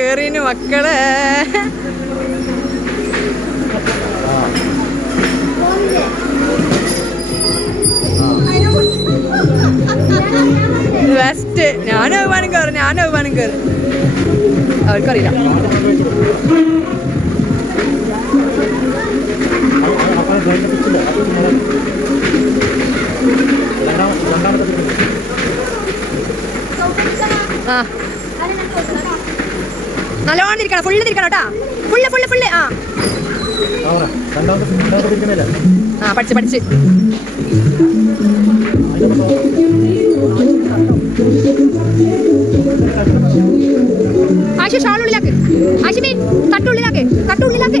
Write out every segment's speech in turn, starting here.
കേറിന് മക്കളെ. ബെസ്റ്റ് ഞാനും അഭിമാനം കയറും ഞാനും അഭിമാനം കയറും അവർക്കറിയില്ല. ആ. നല്ലോണം തിരിക്കണം ഫുള്ള് തിരിക്കണം കേട്ടാ. ഫുള്ള് ഫുള്ള് ഫുള്ള് ആ. ആ പഠിച്ച് പഠിച്ച്. ആശു ഷാളുള്ളിലാക്ക് ഉള്ളിലാക്ക് തട്ടുള്ളിലാക്ക്. തട്ടുള്ളിലാക്ക്.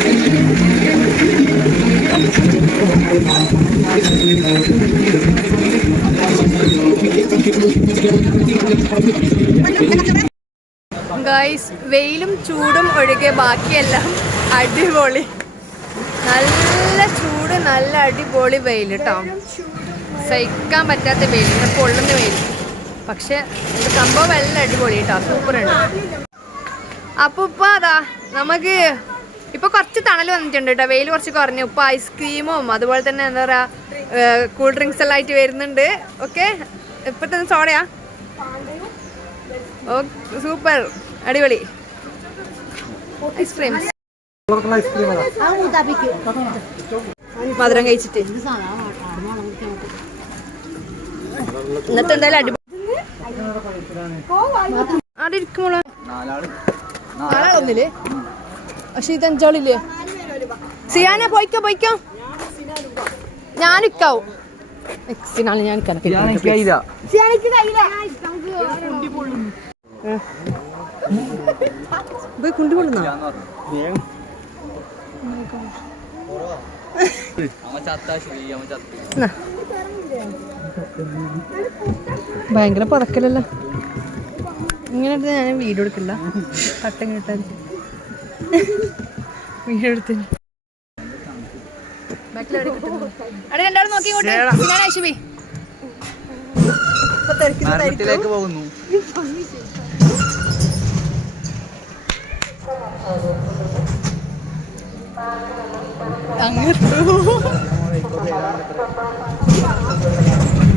ഗൈസ് വെയിലും ചൂടും ഒഴികെ ബാക്കിയെല്ലാം അടിപൊളി. നല്ല ചൂട് നല്ല അടിപൊളി വെയിൽ കേട്ടോ സഹിക്കാൻ പറ്റാത്ത വെയിൽ ഇങ്ങനെ പൊള്ളുന്ന വെയിൽ പക്ഷെ സംഭവം എല്ലാം അടിപൊളി കേട്ടോ സൂപ്പർ ഉണ്ട് അപ്പൊ ഇപ്പൊ അതാ നമുക്ക് ഇപ്പൊ കുറച്ച് തണൽ വന്നിട്ടുണ്ട് കേട്ടോ വെയിൽ കുറച്ച് കുറഞ്ഞു. ഇപ്പൊ ഐസ്ക്രീമും അതുപോലെ തന്നെ എന്താ പറയാ കൂൾ ഡ്രിങ്ക്സ് എല്ലാം ആയിട്ട് വരുന്നുണ്ട്. ഓക്കെ ഇപ്പത്തെ സോഡയാ? സൂപ്പർ. അടിപൊളി. ഐസ്ക്രീം മധുരം കഴിച്ചിട്ട്. ഇന്നത്തെ എന്തായാലും അടിപൊളി ഇരിക്കുമ്പോളോ പക്ഷെ ഇത് അഞ്ചാളില്ലേ? സിയാന പോയിക്കോ പോയിക്കോ. ഞാനിക്കാവും. സിനാളി ഞാൻ പോയി കുണ്ടി കൊള്ളുന്ന ഭയങ്കര പതക്കലല്ലോ? ഇങ്ങനെ എടുത്ത് ഞാൻ വീഡിയോ എടുക്കില്ല. പട്ടം കിട്ടാൻ. വീഡിയോ എടുത്തില്ല അവിടെ രണ്ടാളും ഞാൻ ഇപ്പൊ തിരക്കിലായിരിക്കും പോകുന്നു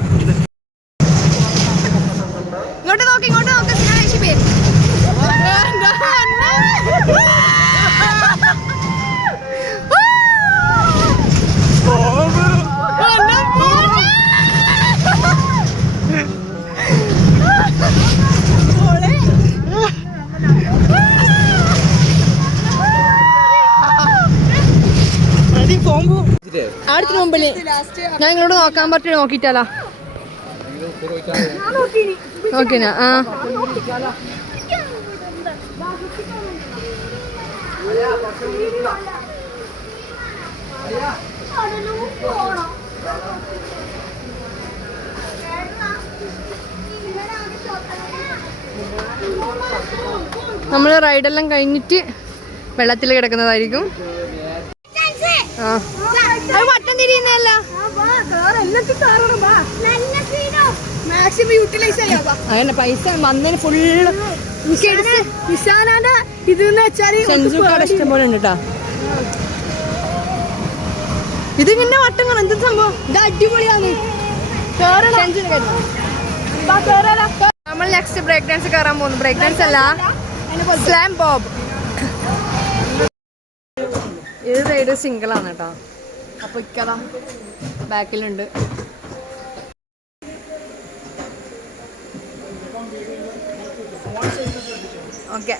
ഞാൻ നിങ്ങളോട് നോക്കാൻ പറ്റി നോക്കിട്ടാലാ ഓക്കെ ആ. നമ്മൾ റൈഡെല്ലാം കഴിഞ്ഞിട്ട് വെള്ളത്തിൽ കിടക്കുന്നതായിരിക്കും. ആ. അത് വട്ടം ചെയ്യാം അങ്ങനെ പൈസ വന്നതിന് ഫുള്ള് നിശാനാന്റെ ഇത് പിന്നെ സെഞ്ചു കട ഇഷ്ടം പോലെ ഉണ്ട് കേട്ടാ ഇതിങ്ങനെ വട്ടം കാണാം എന്ത് സംഭവം? ഇത് അടിപൊളിയാണ്. നമ്മൾ നെക്സ്റ്റ് ബ്രേക്ക് ഡാൻസ് കയറാൻ പോകുന്നു. ബ്രേക്ക് ഡാൻസ് അല്ല. സ്ലാം ബോബ് ഇത് സൈഡ് സിംഗിൾ ആണ് കേട്ടോ അപ്പൊ ഇക്കതാ. ബാക്കിലുണ്ട്. ഓക്കെ.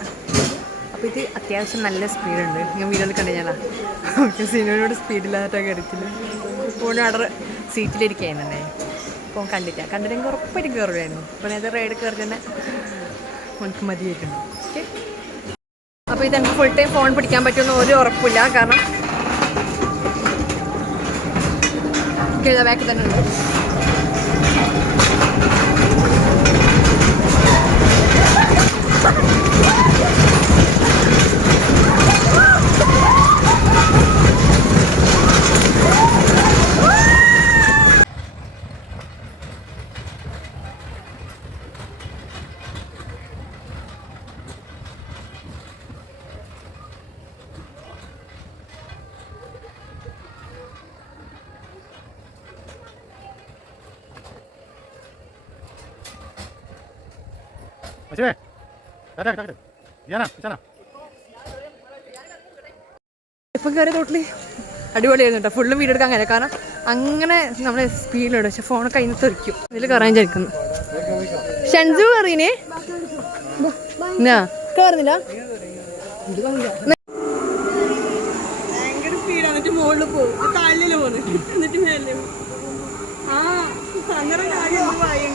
അപ്പോൾ ഇത് അത്യാവശ്യം നല്ല സ്പീഡുണ്ട്. ഞാൻ വീഡിയോയിൽ കണ്ടു ഞാനാ ഓക്കെ സിനിമയോട് സ്പീഡില്ലാത്ത അടിച്ചില്ല ഫോൺ അവിടെ സീറ്റിലിരിക്കുന്നുണ്ടേ അപ്പോൾ കണ്ടില്ല. കണ്ടിട്ടെങ്കിൽ ഉറപ്പായിട്ട് കയറുമായിരുന്നു അപ്പോൾ ഞാൻ റൈഡ് കയറി തന്നെ നമുക്ക് മതിയായിട്ടുണ്ട്. ഓക്കെ. അപ്പോൾ ഇത് ഫുൾ ടൈം ഫോൺ പിടിക്കാൻ പറ്റുമെന്ന് ഒരു ഉറപ്പില്ല കാരണം ബാക്കിൽ തന്നെ ഉണ്ട് അച്ഛേ ടാറ്റാ ടാറ്റാ ഇച്ചാനാ ഇപ്പം കയറി തോട്ടിൽ അടിപൊളിയായിരുന്നു കേട്ടോ. ഫുള്ളും വീഡിയോ എടുക്കാൻ കാരണം അങ്ങനെ നമ്മൾ സ്പീഡിലുണ്ട് പക്ഷെ ഫോൺ കയ്യിൽ നിന്ന് തെറിക്കും ഇതിൽ കയറാൻ വിചാരിക്കുന്നു. ഷൻസു എന്നാ കയറുന്നില്ല? ഭയങ്കര എന്നിട്ട് മുകളിൽ പോകും എന്നിട്ട് മേലെ. ആ അങ്ങനെ കാര്യം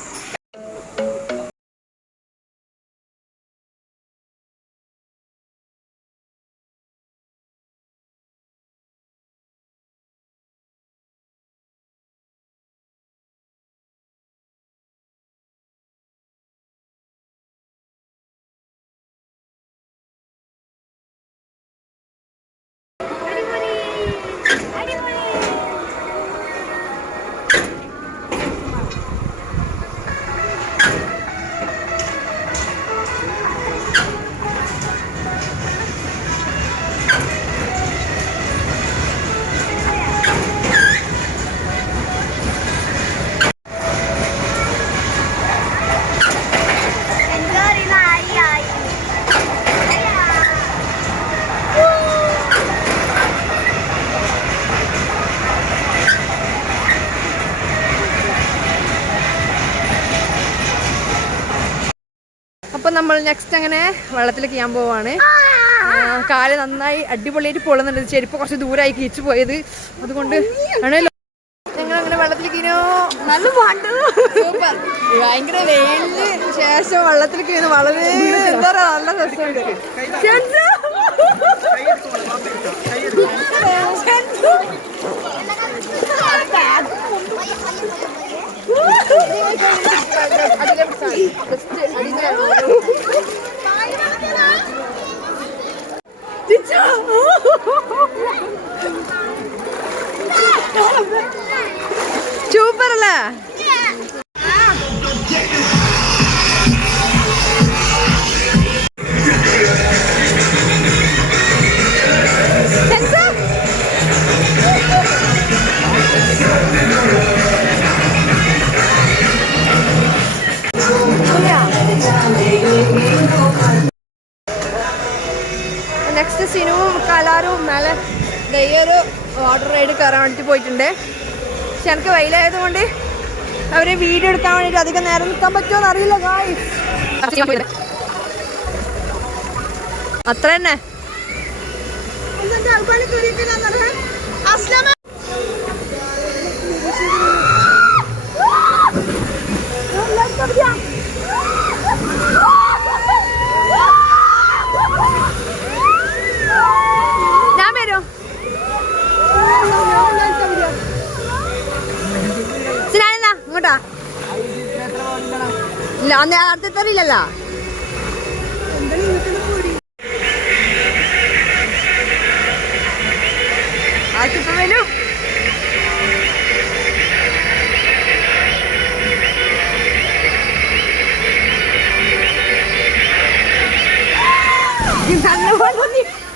നമ്മൾ നെക്സ്റ്റ് അങ്ങനെ വെള്ളത്തിലേക്ക് ചെയ്യാൻ പോവാണ്. കാൽ നന്നായി അടിപൊളിയായിട്ട് പൊള്ളുന്നുണ്ട്. ചെരുപ്പ് കുറച്ച് ദൂരമായി കീച്ചു പോയത്. അതുകൊണ്ട് ആണല്ലോ ഞങ്ങൾ അങ്ങനെ വെള്ളത്തിലേക്ക് നല്ല സൂപ്പർ. ഭയങ്കര വെയിലിന് ശേഷം വെള്ളത്തിലേക്ക് വീണ് വളരെ എന്താ പറയാ നല്ല രസമുണ്ട്. അതിലെ പോയിട്ടുണ്ട്. പക്ഷെ എനിക്ക് വെയിലായതുകൊണ്ട് അവരെ വീഡിയോ എടുക്കാൻ വേണ്ടിയിട്ട് അധികം നേരം നിൽക്കാൻ പറ്റുമോ എന്ന് അറിയില്ല guys. അത്ര തന്നെ അന്ന് അറിയില്ലല്ലോ എന്താ നിങ്ങൾക്ക് പൊടി ആക്കിപ്പം വരും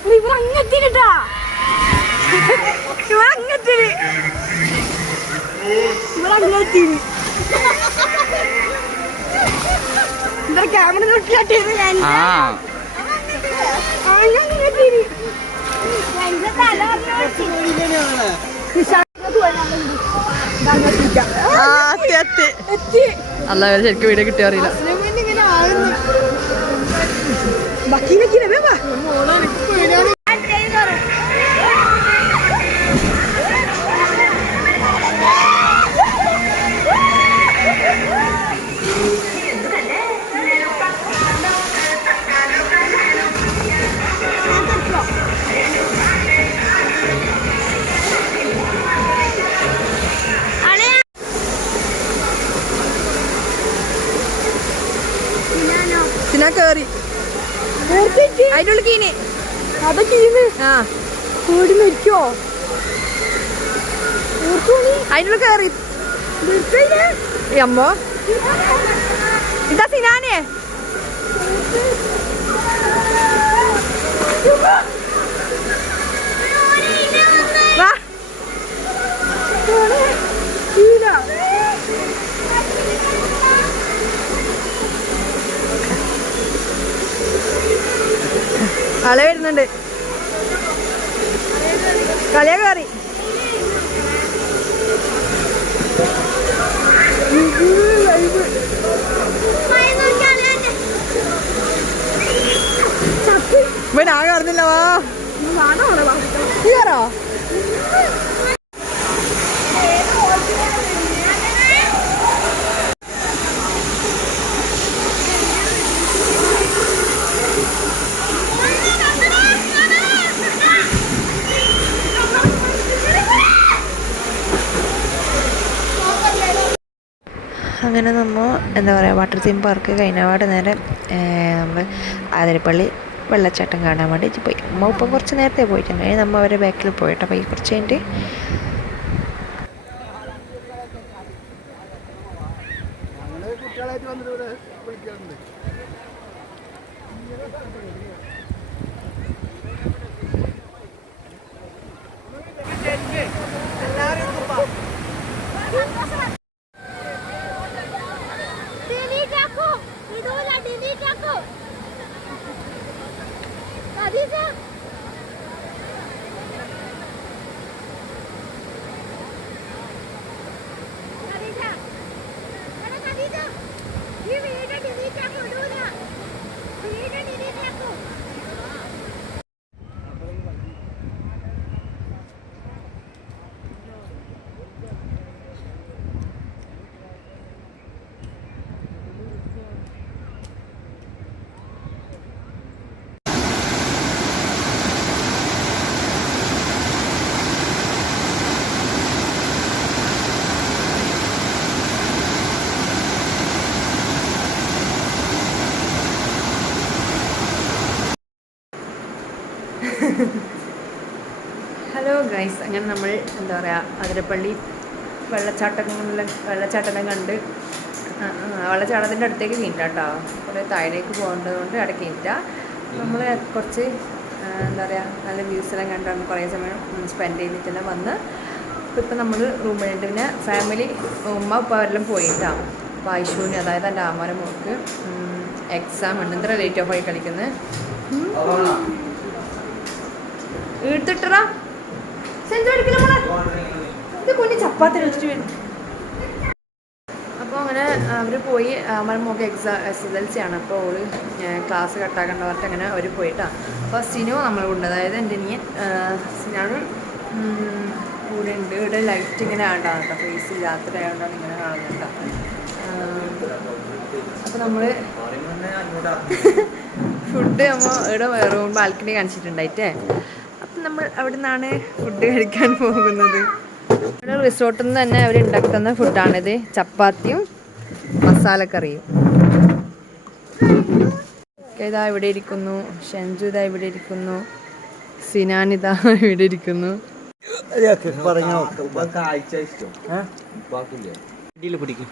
ഇവർ അങ്ങത്തിട്ടാ ഇവ എത്തി അല്ല അവർ ശരിക്കും വീഡിയോ കിട്ടിയ അറിയില്ല. ബാക്കി വെക്കില്ല അതിന്റെ കയറി അമ്മോ. ഇതാ സിനാനെ. കള വരുന്നുണ്ട്. കളിയാ കയറി ഇവൻ ആകെ അറിഞ്ഞില്ല വാ. നീ അങ്ങനെ നമ്മൾ എന്താ പറയുക വാട്ടർ തീം പാർക്ക് കഴിഞ്ഞപാട് നേരെ നമ്മൾ ആതിരപ്പള്ളി വെള്ളച്ചാട്ടം കാണാൻ വേണ്ടി പോയി. നമ്മൾ ഇപ്പം കുറച്ച് നേരത്തെ പോയിട്ടുണ്ട്. അതിന് നമ്മൾ അവരെ ബാക്കിൽ പോയിട്ട് അപ്പോൾ ഈ കുറച്ച് കഴിഞ്ഞിട്ട് ഡിലീറ്റ് ഹലോ ഗൈസ് അങ്ങനെ നമ്മൾ എന്താ പറയുക അതിരപ്പള്ളി വെള്ളച്ചാട്ടം വെള്ളച്ചാട്ടം കണ്ട് വെള്ളച്ചാട്ടത്തിന്റെ അടുത്തേക്ക് നീണ്ട കേട്ടോ. കുറേ താഴേക്ക് പോകേണ്ടത് കൊണ്ട് അവിടെ കയറ്റ നമ്മൾ കുറച്ച് എന്താ പറയുക നല്ല വ്യൂസ് എല്ലാം കണ്ടാണ് കുറേ സമയം സ്പെൻഡ് ചെയ്തിട്ടെല്ലാം വന്ന് ഇപ്പം നമ്മൾ റൂം കഴിഞ്ഞിട്ട് പിന്നെ ഫാമിലി ഉമ്മ ഉപ്പ അവരെല്ലാം പോയിട്ടാണ് അപ്പോൾ ഐശൂന് അതായത് എന്റെ ആമാരെ മോൾക്ക് എക്സാം ഉണ്ട്. ഇത്ര ലേറ്റ് ഓഫ് ആയി കളിക്കുന്നത് എടുത്തിട്ടറാ കുഞ്ഞ് ചപ്പാത്തി വെച്ചിട്ട് വേണം അപ്പോൾ അങ്ങനെ അവർ പോയി അമ്മ mock exam S S L C ആണ് അപ്പോൾ ഓൾ ക്ലാസ് കട്ടാക്കേണ്ട പറഞ്ഞിട്ട് അങ്ങനെ അവർ പോയിട്ടാണ് അപ്പോൾ സിനു കൊണ്ട് അതായത് എന്റെ അനിയൻ സിനാണ് കൂടെ ഉണ്ട്. ഇവിടെ ലൈറ്റ് ഇങ്ങനെ ആണ്ടാണ് കേട്ടോ. ഫേസ് രാത്രി ആയതുകൊണ്ടാണ് ഇങ്ങനെ കാണുന്നത് കേട്ടോ. അപ്പോൾ നമ്മൾ ഫുഡ് നമ്മൾ ഇവിടെ റൂം ബാൽക്കണി കാണിച്ചിട്ടുണ്ടായിട്ടേ. നമ്മൾ അവിടെ നിന്നാണ് ഫുഡ് കഴിക്കാൻ പോകുന്നത്. ഇവിടെ റിസോർട്ടിൽ നിന്ന് തന്നെ അവർ ഉണ്ടാക്കുന്ന ഫുഡാണിത് ചപ്പാത്തിയും മസാലക്കറിയും. ഇതാ ഇവിടെ ഇരിക്കുന്നു. ഷെഞ്ചു ഇതാ ഇവിടെ ഇരിക്കുന്നു. സിനാൻ ഇതാ ഇവിടെ ഇരിക്കുന്നു. കാഴ്ച ഇഷ്ടം. ഇതിൽ പിടിക്കും.